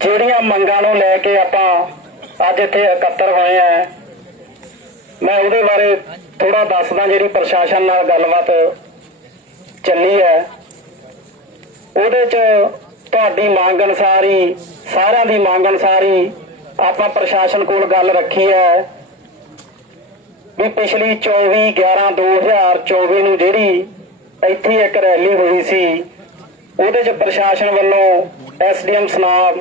ਜਿਹੜੀਆਂ ਮੰਗਾਂ ਨੂੰ ਲੈ ਕੇ ਆਪਾਂ ਅੱਜ ਇੱਥੇ ਇਕੱਤਰ ਹੋਏ ਆ, ਮੈਂ ਉਹਦੇ ਬਾਰੇ ਥੋੜਾ ਦੱਸਦਾ ਜਿਹੜੀ ਪ੍ਰਸ਼ਾਸਨ ਨਾਲ ਗੱਲਬਾਤ ਚੱਲੀ ਹੈ। ਉਹਦੇ ਚ ਤੁਹਾਡੀ ਮੰਗ ਅਨੁਸਾਰ ਹੀ, ਸਾਰਿਆਂ ਦੀ ਮੰਗ ਅਨੁਸਾਰ ਹੀ ਆਪਾਂ ਪ੍ਰਸ਼ਾਸਨ ਕੋਲ ਗੱਲ ਰੱਖੀ ਹੈ ਵੀ ਪਿਛਲੀ 24 11 2024 ਨੂੰ ਜਿਹੜੀ ਇੱਥੇ ਇੱਕ ਰੈਲੀ ਹੋਈ ਸੀ, ਉਹਦੇ ਚ ਪ੍ਰਸ਼ਾਸਨ ਵੱਲੋਂ ਐਸਡੀਐਮ ਸਨਾਬ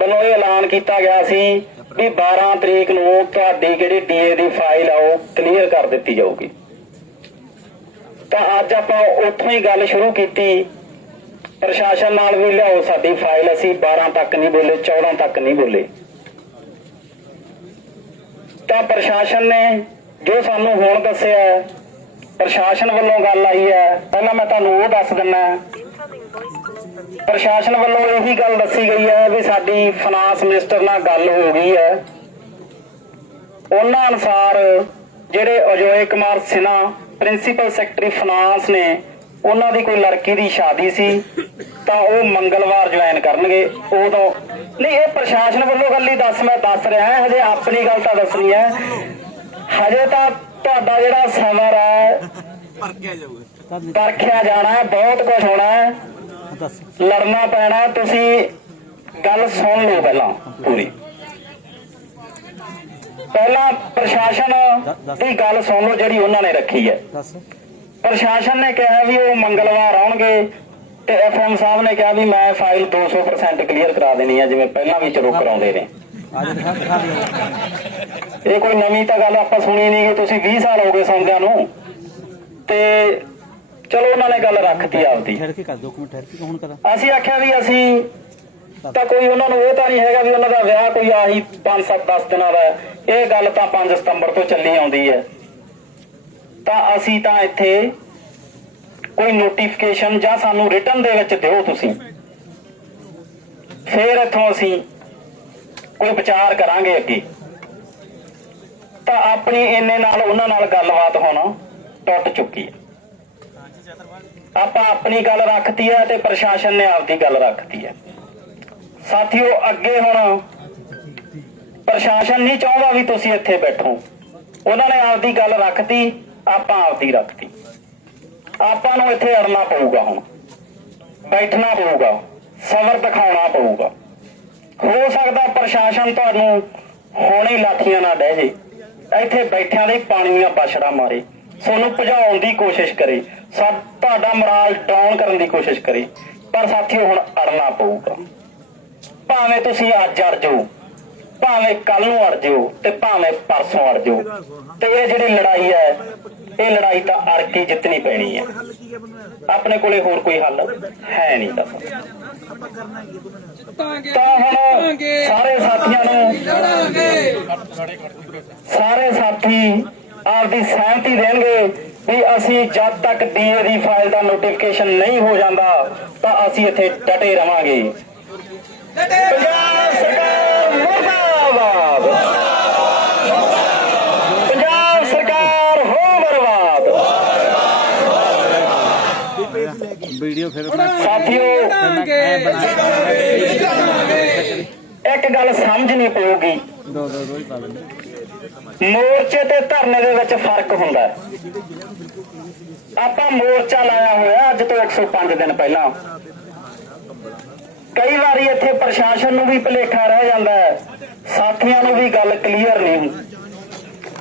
ਵੱਲੋਂ ਇਹ ਐਲਾਨ ਕੀਤਾ ਗਿਆ ਸੀ ਵੀ 12 ਤਰੀਕ ਨੂੰ ਤੁਹਾਡੀ ਜਿਹੜੀ ਡੀਏ ਦੀ ਫਾਈਲ ਆ ਉਹ ਕਲੀਅਰ ਕਰ ਦਿੱਤੀ ਜਾਊਗੀ। ਤਾਂ ਅੱਜ ਆਪਾਂ ਉੱਥੋਂ ਹੀ ਗੱਲ ਸ਼ੁਰੂ ਕੀਤੀ। ਪ੍ਰਸ਼ਾਸਨ ਨਾਲ ਵੀ ਲਿਆਓ ਸਾਡੀ ਫਾਈਲ ਅਸੀਂ 12 ਤੱਕ ਨਹੀਂ ਬੋਲੇ 14 ਤੱਕ ਨਹੀਂ ਬੋਲੇ। ਤਾਂ ਪ੍ਰਸ਼ਾਸਨ ਨੇ ਜੋ ਸਾਨੂੰ ਹੁਣ ਦੱਸਿਆ, ਪ੍ਰਸ਼ਾਸਨ ਵੱਲੋਂ ਗੱਲ ਆਈ ਹੈ, ਪਹਿਲਾਂ ਮੈਂ ਤੁਹਾਨੂੰ ਉਹ ਦੱਸ ਦਿੰਨਾ ਪ੍ਰਸ਼ਾਸਨ ਵੱਲੋਂ ਇਹੀ ਗੱਲ ਦੱਸੀ ਗਈ ਹੈ ਵੀ ਸਾਡੀ ਫਾਈਨਾਂਸ ਮਿਨਿਸਟਰ ਨਾਲ ਗੱਲ ਹੋ ਗਈ ਹੈ। ਉਹਨਾਂ ਅਨੁਸਾਰ ਜਿਹੜੇ Ajoy Kumar Sinha principal secretary finance ਨੇ ਉਹਨਾਂ ਦੀ ਕੋਈ ਲੜਕੀ ਦੀ ਸ਼ਾਦੀ ਸੀ ਤਾਂ ਉਹ ਮੰਗਲਵਾਰ ਜੁਆਇਨ ਕਰਨਗੇ। ਉਦੋਂ ਨਹੀਂ ਇਹ ਪ੍ਰਸ਼ਾਸਨ ਵੱਲੋਂ ਗੱਲ ਹੀ ਦੱਸ ਮੈਂ ਦੱਸ ਰਿਹਾ ਹਜੇ ਆਪਣੀ ਗੱਲ ਤਾਂ ਦੱਸਣੀ ਹੈ। ਹਜੇ ਤਾਂ ਤੁਹਾਡਾ ਜਿਹੜਾ ਸਬਰ ਹੈ ਪਰਖਿਆ ਜਾਣਾ ਹੈ ਬਹੁਤ ਕੁਝ ਹੋਣਾ ਹੈ। ਲੜਨਾ ਪੈਣਾ ਤੁਸੀਂ ਗੱਲ ਸੁਣ ਲਓ ਪਹਿਲਾਂ ਪੂਰੀ। ਪਹਿਲਾਂ ਪ੍ਰਸ਼ਾਸਨ ਦੀ ਗੱਲ ਸੁਣ ਲਓ ਜਿਹੜੀ ਉਹਨਾਂ ਨੇ ਰੱਖੀ ਹੈ। ਪ੍ਰਸ਼ਾਸਨ ਨੇ ਕਿਹਾ ਵੀ ਉਹ ਮੰਗਲਵਾਰ ਆਉਣਗੇ ਤੇ ਐਫਐਮ ਸਾਹਿਬ ਨੇ ਕਿਹਾ ਵੀ ਮੈਂ ਫਾਈਲ 200% ਕਲੀਅਰ ਕਰਾ ਦੇਣੀ ਹੈ ਜਿਵੇਂ ਪਹਿਲਾਂ ਵੀ ਚਲੋ ਕਰਾਉਂਦੇ ਨੇ। ਆ ਇਹ ਕੋਈ ਨਵੀਂ ਤਾਂ ਗੱਲ ਆਪਾਂ ਸੁਣੀ ਨਹੀਂ ਕਿ ਤੁਸੀਂ 20 ਸਾਲ ਹੋ ਗਏ ਸੁਣਦਿਆਂ ਨੂੰ। ਤੇ ਚਲੋ ਉਹਨਾਂ ਨੇ ਗੱਲ ਰੱਖਤੀ ਆਪਦੀ। ਠਹਿਰ ਕੇ ਕਰ ਦੋ ਮਿੰਟ ਠਹਿਰ ਕੇ ਹੁਣ ਕਰਾਂ? ਅਸੀਂ ਆਖਿਆ ਵੀ ਅਸੀਂ ਤਾਂ ਕੋਈ ਉਹਨਾਂ ਨੂੰ ਇਹ ਤਾਂ ਨਹੀਂ ਹੈਗਾ ਵੀ ਉਹਨਾਂ ਦਾ ਵਿਆਹ ਕੋਈ ਆਹੀ 5-7 10 ਦਿਨਾਂ ਦਾ ਹੈ। ਇਹ ਗੱਲ ਤਾਂ 5 ਸਤੰਬਰ ਤੋਂ ਚੱਲੀ ਆਉਂਦੀ ਹੈ। ਤਾਂ ਅਸੀਂ ਤਾਂ ਇੱਥੇ ਕੋਈ ਨੋਟੀਫਿਕੇਸ਼ਨ ਜਾਂ ਸਾਨੂੰ ਰਿਟਰਨ ਦੇ ਵਿੱਚ ਦਿਓ ਤੁਸੀਂ। ਫਿਰ ਇੱਥੋਂ ਅਸੀਂ ਕੋਈ ਵਿਚਾਰ ਕਰਾਂਗੇ ਅੱਗੇ। ਤਾਂ ਆਪਣੀ ਇੰਨੇ ਨਾਲ ਉਹਨਾਂ ਨਾਲ ਗੱਲਬਾਤ ਹੁਣ ਟੁੱਟ ਚੁੱਕੀ ਹੈ। ਆਪਾਂ ਆਪਣੀ ਗੱਲ ਰੱਖਤੀ ਹੈ ਤੇ ਪ੍ਰਸ਼ਾਸਨ ਨੇ ਆਪਦੀ ਗੱਲ ਰੱਖਤੀ ਹੈ ਸਾਥੀਓ, ਅੱਗੇ ਹੁਣ ਪ੍ਰਸ਼ਾਸਨ ਨਹੀਂ ਚਾਹੁੰਦਾ ਵੀ ਤੁਸੀਂ ਇੱਥੇ ਬੈਠੋ। ਉਹਨਾਂ ਨੇ ਆਪਦੀ ਗੱਲ ਰੱਖਤੀ, ਆਪਾਂ ਆਪਦੀ ਰੱਖਤੀ। ਆਪਾਂ ਨੂੰ ਇੱਥੇ ਅੜਨਾ ਪਊਗਾ ਹੁਣ। ਬੈਠਣਾ ਪਊਗਾ। ਸਬਰ ਦਿਖਾਉਣਾ ਪਊਗਾ। ਹੋ ਸਕਦਾ ਪ੍ਰਸ਼ਾਸਨ ਤੁਹਾਨੂੰ ਹੁਣੇ ਲਾਠੀਆਂ ਨਾਲ ਡਹਿ ਜੇ। ਇੱਥੇ ਬੈਠਿਆਂ ਦੇ ਪਾਣੀਆਂ ਬਛੜਾ ਮਾਰੇ। ਤੁਹਾਨੂੰ ਭਜਾਉਣ ਦੀ ਕੋਸ਼ਿਸ਼ ਕਰੇ। ਤੁਹਾਡਾ ਮੋਰਾਲ ਡਾਊਨ ਕਰਨ ਦੀ ਕੋਸ਼ਿਸ਼ ਕਰੇ। ਪਰ ਸਾਥੀਓ ਹੁਣ ਅੜਨਾ ਪਊਗਾ। ਭਾਵੇਂ ਤੁਸੀਂ ਅੱਜ ਅੜ ਜਾਓ, ਭਾਵੇਂ ਕੱਲ ਨੂੰ ਅੜ ਜਾਓ ਤੇ ਭਾਵੇਂ ਪਰਸੋਂ ਅੜ ਜਾਓ। ਤੇ ਇਹ ਜਿਹੜੀ ਲੜਾਈ ਹੈ, ਇਹ ਲੜਾਈ ਤਾਂ ਅੜ ਕੇ ਜਿੱਤਣੀ ਪੈਣੀ ਹੈ। ਆਪਣੇ ਕੋਲੇ ਹੋਰ ਕੋਈ ਹੱਲ ਹੈ ਨਹੀਂ ਦੱਸ ਤਾਂ ਹੁਣ ਸਾਰੇ ਸਾਥੀਆਂ ਨੂੰ ਸਾਰੇ ਸਾਥੀ ਆਪਦੀ ਸਹਿਮਤੀ ਦੇਣਗੇ ਵੀ ਅਸੀਂ ਜਦ ਤੱਕ ਡੀਏ ਦੀ ਫਾਈਲ ਦਾ ਨੋਟੀਫਿਕੇਸ਼ਨ ਨਹੀਂ ਹੋ ਜਾਂਦਾ ਤਾਂ ਅਸੀਂ ਇੱਥੇ ਡਟੇ ਰਵਾਂਗੇ। ਪੰਜਾਬ ਸਰਕਾਰ ਮੁਰਦਾਬਾਦ। ਪੰਜਾਬ ਸਰਕਾਰ ਹੋ ਬਰਬਾਦ ਵੀਡੀਓ ਫਿਰ ਬਣਾ ਸਾਥੀਓ ਇੱਕ ਗੱਲ ਸਮਝਣੀ ਪਊਗੀ। ਦੋ ਦੋ ਦੋ ਹੀ ਪਾ ਲੈਂਦੇ। ਮੋਰਚੇ ਤੇ ਧਰਨੇ ਦੇ ਵਿੱਚ ਫ਼ਰਕ ਹੁੰਦਾ ਹੈ। ਆਪਾਂ ਮੋਰਚਾ ਲਾਇਆ ਹੋਇਆ ਅੱਜ ਤੋਂ 105 ਦਿਨ ਪਹਿਲਾਂ। ਕਈ ਵਾਰੀ ਇੱਥੇ ਪ੍ਰਸ਼ਾਸਨ ਨੂੰ ਵੀ ਭੁਲੇਖਾ ਰਹਿ ਜਾਂਦਾ ਹੈ। ਸਾਥੀਆਂ ਨੂੰ ਵੀ ਗੱਲ ਕਲੀਅਰ ਨਹੀਂ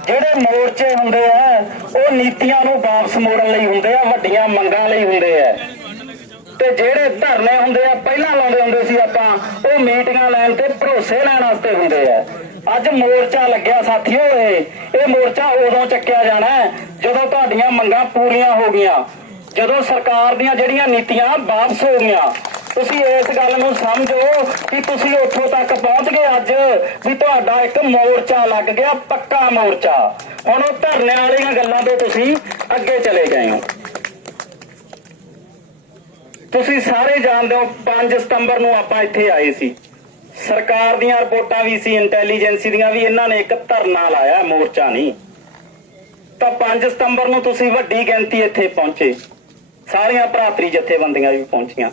ਜਿਹੜੇ ਮੋਰਚੇ ਹੁੰਦੇ ਆ, ਉਹ ਨੀਤੀਆਂ ਨੂੰ ਵਾਪਸ ਮੋੜਨ ਲਈ ਹੁੰਦੇ ਆ, ਵੱਡੀਆਂ ਮੰਗਾਂ ਲਈ ਹੁੰਦੇ ਆ। ਤੇ ਜਿਹੜੇ ਧਰਨੇ ਹੁੰਦੇ ਆ, ਪਹਿਲਾਂ ਲਾਉਂਦੇ ਹੁੰਦੇ ਸੀ ਆਪਾਂ, ਉਹ ਮੀਟਿੰਗਾਂ ਲੈਣ ਤੇ ਭਰੋਸੇ ਲੈਣ ਵਾਸਤੇ ਹੁੰਦੇ ਆ। ਅੱਜ ਮੋਰਚਾ ਲੱਗਿਆ ਸਾਥੀਓ ਇਹ ਇਹ ਮੋਰਚਾ ਉਦੋਂ ਚੱਕਿਆ ਜਾਣਾ ਜਦੋਂ ਤੁਹਾਡੀਆਂ ਮੰਗਾਂ ਪੂਰੀਆਂ ਹੋ ਗਈਆਂ। ਜਦੋਂ ਸਰਕਾਰ ਦੀਆਂ ਜਿਹੜੀਆਂ ਨੀਤੀਆਂ ਵਾਪਸ ਹੋ ਗਈਆਂ। ਤੁਸੀਂ ਇਸ ਗੱਲ ਨੂੰ ਸਮਝੋ ਕਿ ਤੁਸੀਂ ਉੱਥੋਂ ਤੱਕ ਪਹੁੰਚ ਗਏ ਅੱਜ ਵੀ ਤੁਹਾਡਾ ਇੱਕ ਮੋਰਚਾ ਲੱਗ ਗਿਆ, ਪੱਕਾ ਮੋਰਚਾ। ਹੁਣ ਉਹ ਧਰਨੇ ਵਾਲੀਆਂ ਗੱਲਾਂ ਤੋਂ ਤੁਸੀਂ ਅੱਗੇ ਚਲੇ ਗਏ ਹੋ। ਤੁਸੀਂ ਸਾਰੇ ਜਾਣਦੇ ਹੋ 5 ਸਤੰਬਰ ਨੂੰ ਆਪਾਂ ਇੱਥੇ ਆਏ ਸੀ। ਸਰਕਾਰ ਦੀਆਂ ਰਿਪੋਰਟਾਂ ਵੀ ਸੀ ਇੰਟੈਲੀਜੈਂਸੀ ਦੀਆਂ ਵੀ, ਇਹਨਾਂ ਨੇ ਇੱਕ ਧਰਨਾ ਲਾਇਆ ਮੋਰਚਾ ਨਹੀਂ। ਤਾਂ 5 ਸਤੰਬਰ ਨੂੰ ਤੁਸੀਂ ਵੱਡੀ ਗਿਣਤੀ ਇੱਥੇ ਪਹੁੰਚੇ। ਸਾਰੀਆਂ ਭਰਾਤਰੀ ਜਥੇਬੰਦੀਆਂ ਵੀ ਪਹੁੰਚੀਆਂ।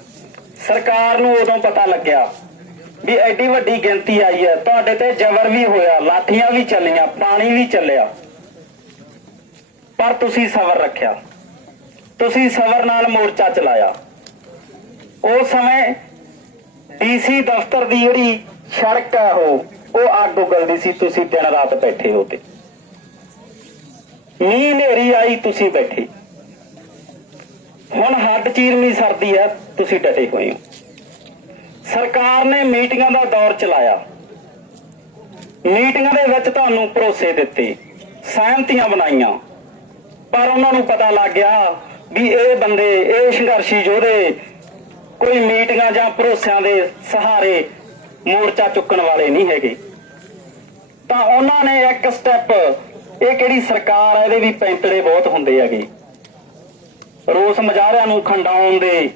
ਸਰਕਾਰ ਨੂੰ ਉਦੋਂ ਪਤਾ ਲੱਗਿਆ ਵੀ ਐਡੀ ਵੱਡੀ ਗਿਣਤੀ ਆਈ ਹੈ। ਤੁਹਾਡੇ ਤੇ ਜ਼ਬਰ ਵੀ ਹੋਇਆ, ਲਾਠੀਆਂ ਵੀ ਚੱਲੀਆਂ, ਪਾਣੀ ਵੀ ਚੱਲਿਆ। ਪਰ ਤੁਸੀਂ ਸਬਰ ਰੱਖਿਆ। ਤੁਸੀਂ ਸਬਰ ਨਾਲ ਮੋਰਚਾ ਚਲਾਇਆ। ਉਸ ਸਮੇਂ ਡੀਸੀ ਦਫ਼ਤਰ ਦੀ ਜਿਹੜੀ ਸੜਕ ਹੈ ਉਹ ਉਹ ਅੱਗ ਉਗਲਦੀ ਸੀ, ਤੁਸੀਂ ਦਿਨ ਰਾਤ ਬੈਠੇ ਹੋ ਤੇ। ਮੀਂਹ ਹਨੇਰੀ ਆਈ, ਤੁਸੀਂ ਬੈਠੇ। ਹੁਣ ਹੱਡ ਚੀਰਵੀਂ ਸਰਦੀ ਹੈ ਤੁਸੀਂ ਡਟੇ ਹੋਏ ਹੋ। ਸਰਕਾਰ ਨੇ ਮੀਟਿੰਗਾਂ ਦਾ ਦੌਰ ਚਲਾਇਆ। ਮੀਟਿੰਗਾਂ ਦੇ ਵਿੱਚ ਤੁਹਾਨੂੰ ਭਰੋਸੇ ਦਿੱਤੇ, ਸਹਿਮਤੀਆਂ ਬਣਾਈਆਂ। ਪਰ ਉਹਨਾਂ ਨੂੰ ਪਤਾ ਲੱਗ ਗਿਆ ਵੀ ਇਹ ਬੰਦੇ, ਇਹ ਸੰਘਰਸ਼ੀ ਯੋਧੇ ਕੋਈ ਮੀਟਿੰਗਾਂ ਜਾਂ ਭਰੋਸਿਆਂ ਦੇ ਸਹਾਰੇ ਮੋਰਚਾ ਚੁੱਕਣ ਵਾਲੇ ਨਹੀਂ ਹੈਗੇ। ਤਾਂ ਉਹਨਾਂ ਨੇ ਇੱਕ ਸਟੈਪ ਇਹ ਕਿਹੜੀ ਸਰਕਾਰ ਹੈ ਇਹਦੇ ਵੀ ਪੈਂਤੜੇ ਬਹੁਤ ਹੁੰਦੇ ਹੈਗੇ। ਰੋਸ ਮਜਾਰਿਆਂ ਨੂੰ ਖੰਡਾਉਣ ਦੇ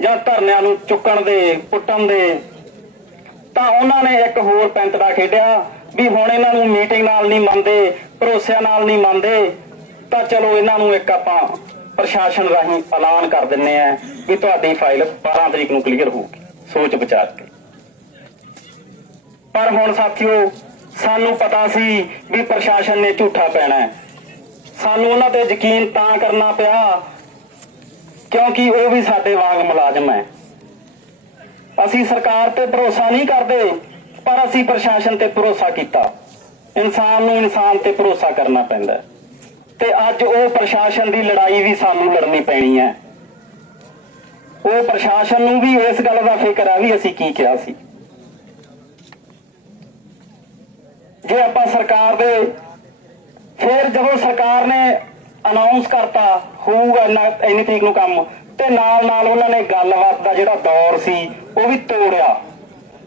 ਜਾਂ ਧਰਨਿਆਂ ਨੂੰ ਚੁੱਕਣ ਦੇ, ਪੁੱਟਣ ਦੇ। ਤਾਂ ਉਹਨਾਂ ਨੇ ਇੱਕ ਹੋਰ ਪੈਂਤੜਾ ਖੇਡਿਆ ਵੀ ਹੁਣ ਇਹਨਾਂ ਨੂੰ ਮੀਟਿੰਗ ਨਾਲ ਨਹੀਂ ਮੰਨਦੇ, ਭਰੋਸਿਆਂ ਨਾਲ ਨਹੀਂ ਮੰਨਦੇ। ਤਾਂ ਚਲੋ ਇਹਨਾਂ ਨੂੰ ਇੱਕ ਆਪਾਂ ਪ੍ਰਸ਼ਾਸਨ ਰਾਹੀਂ ਐਲਾਨ ਕਰ ਦਿੰਨੇ ਆ ਵੀ ਤੁਹਾਡੀ ਫਾਈਲ 12 ਤਰੀਕ ਨੂੰ ਕਲੀਅਰ ਹੋਊਗੀ, ਸੋਚ ਵਿਚਾਰ ਕੇ। ਪਰ ਹੁਣ ਸਾਥੀਓ, ਸਾਨੂੰ ਪਤਾ ਸੀ ਵੀ ਪ੍ਰਸ਼ਾਸਨ ਨੇ ਝੂਠਾ ਪੈਣਾ ਹੈ। ਸਾਨੂੰ ਉਹਨਾਂ ਤੇ ਯਕੀਨ ਤਾਂ ਕਰਨਾ ਪਿਆ, ਕਿਉਂਕਿ ਉਹ ਵੀ ਸਾਡੇ ਵਾਂਗ ਮੁਲਾਜ਼ਮ ਹੈ। ਅਸੀਂ ਸਰਕਾਰ ਤੇ ਭਰੋਸਾ ਨਹੀਂ ਕਰਦੇ, ਪਰ ਅਸੀਂ ਪ੍ਰਸ਼ਾਸਨ ਤੇ ਭਰੋਸਾ ਕੀਤਾ। ਇਨਸਾਨ ਨੂੰ ਇਨਸਾਨ ਤੇ ਭਰੋਸਾ ਕਰਨਾ ਪੈਂਦਾ ਹੈ। ਤੇ ਅੱਜ ਉਹ ਪ੍ਰਸ਼ਾਸਨ ਦੀ ਲੜਾਈ ਵੀ ਸਾਨੂੰ ਲੜਨੀ ਪੈਣੀ ਹੈ। ਉਹ ਪ੍ਰਸ਼ਾਸਨ ਨੂੰ ਵੀ ਇਸ ਗੱਲ ਦਾ ਫਿਕਰ ਹੈ ਵੀ ਅਸੀਂ ਕੀ ਕਿਹਾ ਸੀ। ਜੇ ਆਪਾਂ ਸਰਕਾਰ ਦੇ ਫਿਰ ਜਦੋਂ ਸਰਕਾਰ ਨੇ ਅਨਾਉਂਸ ਕਰਤਾ, ਹੋਊਗਾ ਇੰਨਾ- ਇੰਨੀ ਤਰੀਕ ਨੂੰ ਕੰਮ, ਤੇ ਨਾਲ ਨਾਲ ਉਹਨਾਂ ਨੇ ਗੱਲਬਾਤ ਦਾ ਜਿਹੜਾ ਦੌਰ ਸੀ, ਉਹ ਵੀ ਤੋੜਿਆ।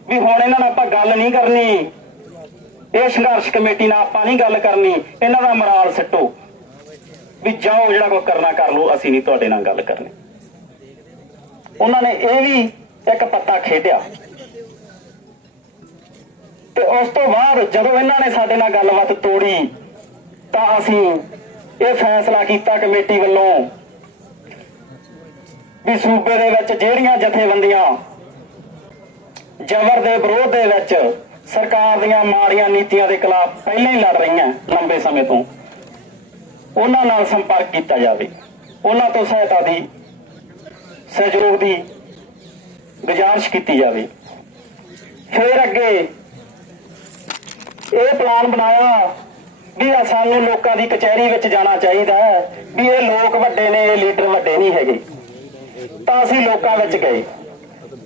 ਵੀ ਹੁਣ ਇਹਨਾਂ ਨਾਲ ਆਪਾਂ ਗੱਲ ਨਹੀਂ ਕਰਨੀ। ਇਹ ਸੰਘਰਸ਼ ਕਮੇਟੀ ਨਾਲ ਆਪਾਂ ਨਹੀਂ ਗੱਲ ਕਰਨੀ। ਇਹਨਾਂ ਦਾ ਮਰਾਲ ਸੱਟੋ। ਵੀ ਜਾਓ ਜਿਹੜਾ ਕੋਈ ਕਰਨਾ ਕਰ ਲਓ, ਅਸੀਂ ਨਹੀਂ ਤੁਹਾਡੇ ਨਾਲ ਗੱਲ ਕਰਨੀ। ਉਹਨਾਂ ਨੇ ਇਹ ਵੀ ਇੱਕ ਪੱਤਾ ਖੇਡਿਆ। ਤੇ ਉਸ ਤੋਂ ਬਾਅਦ ਜਦੋਂ ਇਹਨਾਂ ਨੇ ਸਾਡੇ ਨਾਲ ਗੱਲਬਾਤ ਤੋੜੀ, ਤਾਂ ਅਸੀਂ ਇਹ ਫੈਸਲਾ ਕੀਤਾ ਕਮੇਟੀ ਵੱਲੋਂ ਵੀ ਸੂਬੇ ਦੇ ਵਿੱਚ ਜਿਹੜੀਆਂ ਜਥੇਬੰਦੀਆਂ ਜ਼ਬਰ ਦੇ ਵਿਰੋਧ ਦੇ ਵਿੱਚ ਸਰਕਾਰ ਦੀਆਂ ਮਾੜੀਆਂ ਨੀਤੀਆਂ ਦੇ ਖਿਲਾਫ ਪਹਿਲਾਂ ਹੀ ਲੜ ਰਹੀਆਂ ਲੰਬੇ ਸਮੇਂ ਤੋਂ। ਉਹਨਾਂ ਨਾਲ ਸੰਪਰਕ ਕੀਤਾ ਜਾਵੇ। ਉਹਨਾਂ ਤੋਂ ਸਹਾਇਤਾ ਦੀ, ਸਹਿਯੋਗ ਦੀ ਗੁਜ਼ਾਰਿਸ਼ ਕੀਤੀ ਜਾਵੇ। ਫਿਰ ਅੱਗੇ ਇਹ ਪਲਾਨ ਬਣਾਇਆ ਵੀ ਸਾਨੂੰ ਲੋਕਾਂ ਦੀ ਕਚਹਿਰੀ ਵਿੱਚ ਜਾਣਾ ਚਾਹੀਦਾ ਹੈ ਵੀ ਇਹ ਲੋਕ ਵੱਡੇ ਨੇ, ਇਹ ਲੀਡਰ ਵੱਡੇ ਨਹੀਂ ਹੈਗੇ। ਤਾਂ ਅਸੀਂ ਲੋਕਾਂ ਵਿੱਚ ਗਏ।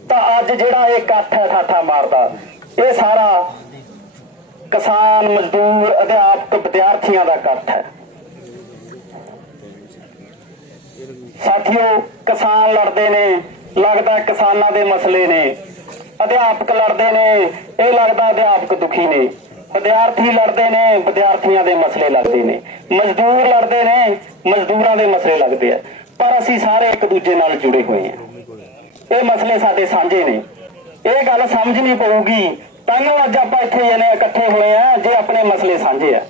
ਤਾਂ ਅੱਜ ਜਿਹੜਾ ਇਹ ਇਕੱਠ ਹੈ ਠਾਠਾ ਮਾਰਦਾ, ਇਹ ਸਾਰਾ ਕਿਸਾਨ, ਮਜ਼ਦੂਰ, ਅਧਿਆਪਕ, ਵਿਦਿਆਰਥੀਆਂ ਦਾ ਇਕੱਠ ਹੈ। ਸਾਥੀਓ, ਕਿਸਾਨ ਲੜਦੇ ਨੇ, ਲੱਗਦਾ ਕਿਸਾਨਾਂ ਦੇ ਮਸਲੇ ਨੇ। ਅਧਿਆਪਕ ਲੜਦੇ ਨੇ, ਇਹ ਲੱਗਦਾ ਅਧਿਆਪਕ ਦੁਖੀ ਨੇ। ਵਿਦਿਆਰਥੀ ਲੜਦੇ ਨੇ, ਵਿਦਿਆਰਥੀਆਂ ਦੇ ਮਸਲੇ ਲੱਗਦੇ ਨੇ। ਮਜ਼ਦੂਰ ਲੜਦੇ ਨੇ, ਮਜ਼ਦੂਰਾਂ ਦੇ ਮਸਲੇ ਲੱਗਦੇ ਆ। ਪਰ ਅਸੀਂ ਸਾਰੇ ਇੱਕ ਦੂਜੇ ਨਾਲ ਜੁੜੇ ਹੋਏ ਹਾਂ ਇਹ ਮਸਲੇ ਸਾਡੇ ਸਾਂਝੇ ਨੇ। ਇਹ ਗੱਲ ਸਮਝਣੀ ਪਊਗੀ। ਤਾਂ ਅੱਜ ਆਪਾਂ ਇੱਥੇ ਜਨੇ ਇਕੱਠੇ ਹੋਏ ਆ, ਜੇ ਆਪਣੇ ਮਸਲੇ ਸਾਂਝੇ ਆ।